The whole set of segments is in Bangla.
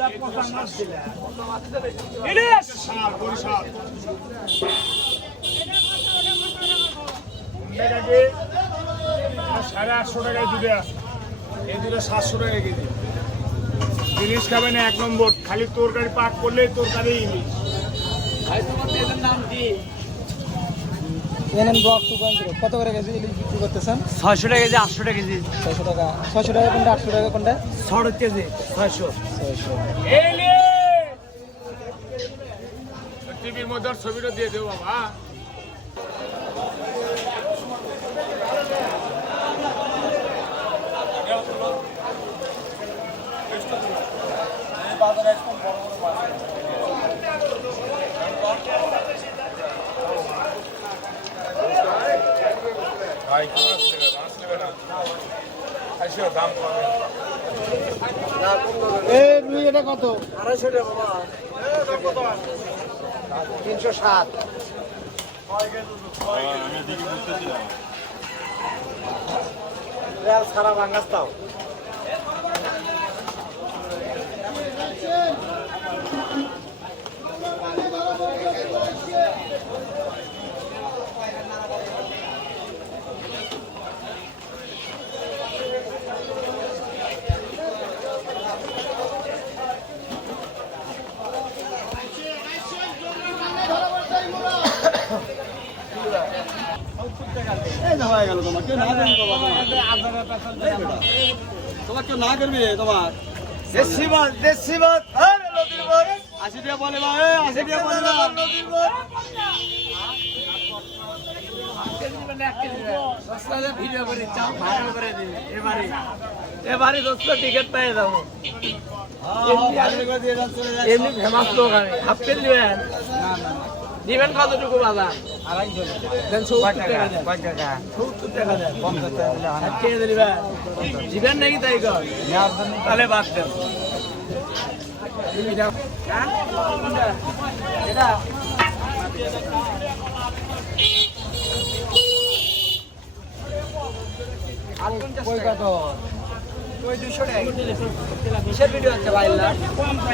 850 টাকায় দুটা, এই দুটো 700 টাকা কেজি। ইলিশ খাবেন 1 নম্বর, খালি তরকারি পাক করলে তরকারি ইলিশ। কত করে কেজি ইলিশ বিক্রি করতেছেন? 600 টাকা কেজি, 800 টাকা কেজি। 600 টাকা। 600 টাকা কোনটা, 800 টাকা কোনটা? 600 কেজি, 600। টিভির মধ্যে ছবিটা দিয়ে দেবো বাবা। এটা কত? 250 টাকা বাবা। 360। সারা বাঙ্গাস তাও। তোমার কেউ না করবে তোমার দেশি মাছ, দেশি মাছ। আরে নদীর মাছ। 80 টাকা বলে না, 80 টাকা বলে না। নদীর মাছ। এবারে দোস্ত টিকিট পেয়ে যাবো। এমনি ফেমাস লোক আমি। হাফ প্লেট নেবেন? দিবেন কতটুকু বাজার? 250 টাকা। 70 টাকা দেন। 50 টাকা দিবেন? দিবেন নাকি তাই কর? তাহলে বাদ দেন। এটা কই কত? ওই 200 টাকা। কিসের ভিডিও হচ্ছে ভাই?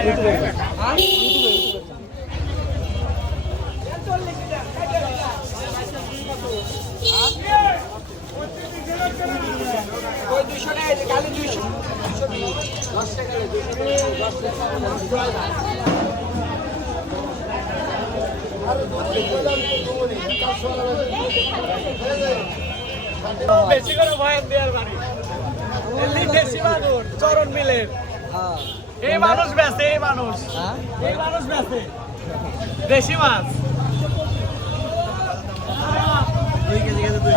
ইউটিউবে। হ্যাঁ? ওই 200 টাকা, কালি 200। 10 টাকা 200। বেশি করে ভয় দেওয়ার বাড়ি। দেশি মাদুর, চরণ মিলের। এই মানুষ বেচে, এই মানুষ। এই মানুষ বেচে দেশি মাছ। 2 কেজি গেছে 2।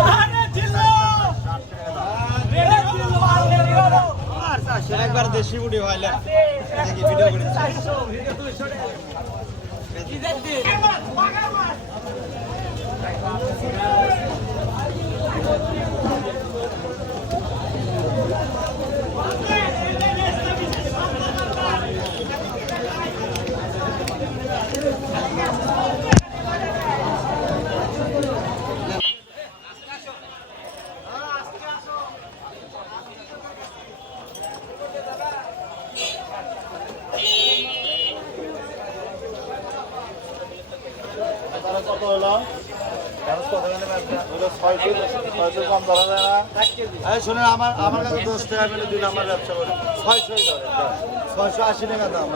একবার দেশি বুড়ি হইলে দেখি ভিডিও করে। কত হলো? 600 কম ধরা যায় না। শুনে আমার কাছে 10 টাকা মিলে 2 নাম্বার ব্যবসা করি। 600 ধরে 680 টাকা দাম।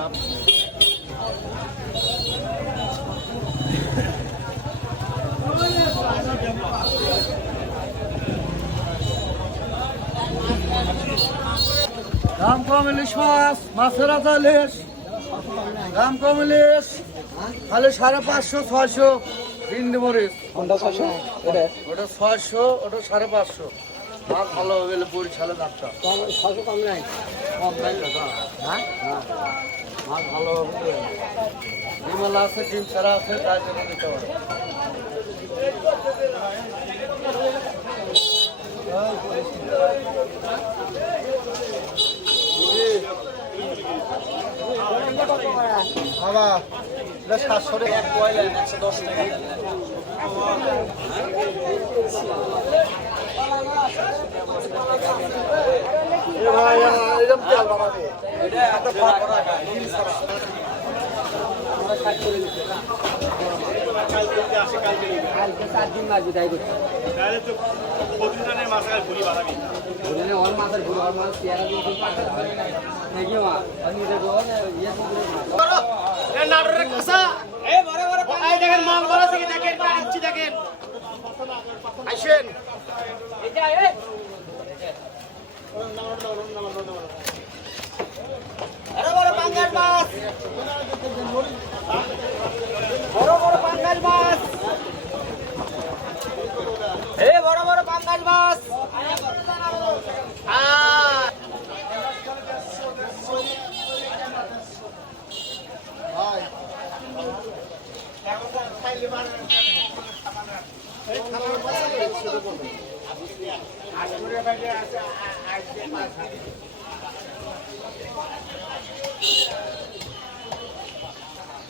দাম কম ইলিশ মাছ, মাছের আদা ইলিশ দাম কম ইলিশ খালি 550 600 বিন্দু মরিচ। কোনটা 600? ওটা 600, ওটা 550। মাছ ভালো হবে বরিশালের দামটা 600 কম নাই। কম নাই দাদা। হ্যাঁ? মাছ ভালো হবে। বিমলা আছে, ডিম ছাড়া আছে, তাই জন্য নিতে পারে। বাবা এটা 700 টাকা। এক কয়লা 110 টাকা। ভাই এরকম কি আলবা মানে কালকে 4 দিন লাগবে তাই করতে তাহলে তো প্রতিদিনের মাথায় ঘুরি বাড়াবি বলে ওর মাথার ঘুরে ওর মাথা চেয়ারা দিয়ে দিন পাঠাতে হবে নাকি মা আমি দেখো ইয়ে করে নাটোরের কাঁচা এই বড় বড় এই দেখেন মাল বড় থেকে দেখেন কাচ্চি দেখেন আসেন এটা এই আরে বড় পাঙ্গাস মাছ বড় বড় পাঙ্গাস মাছ এই বড় বড় পাঙ্গাস মাছ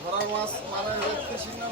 ধরা মাছ মানে দেখতেছি না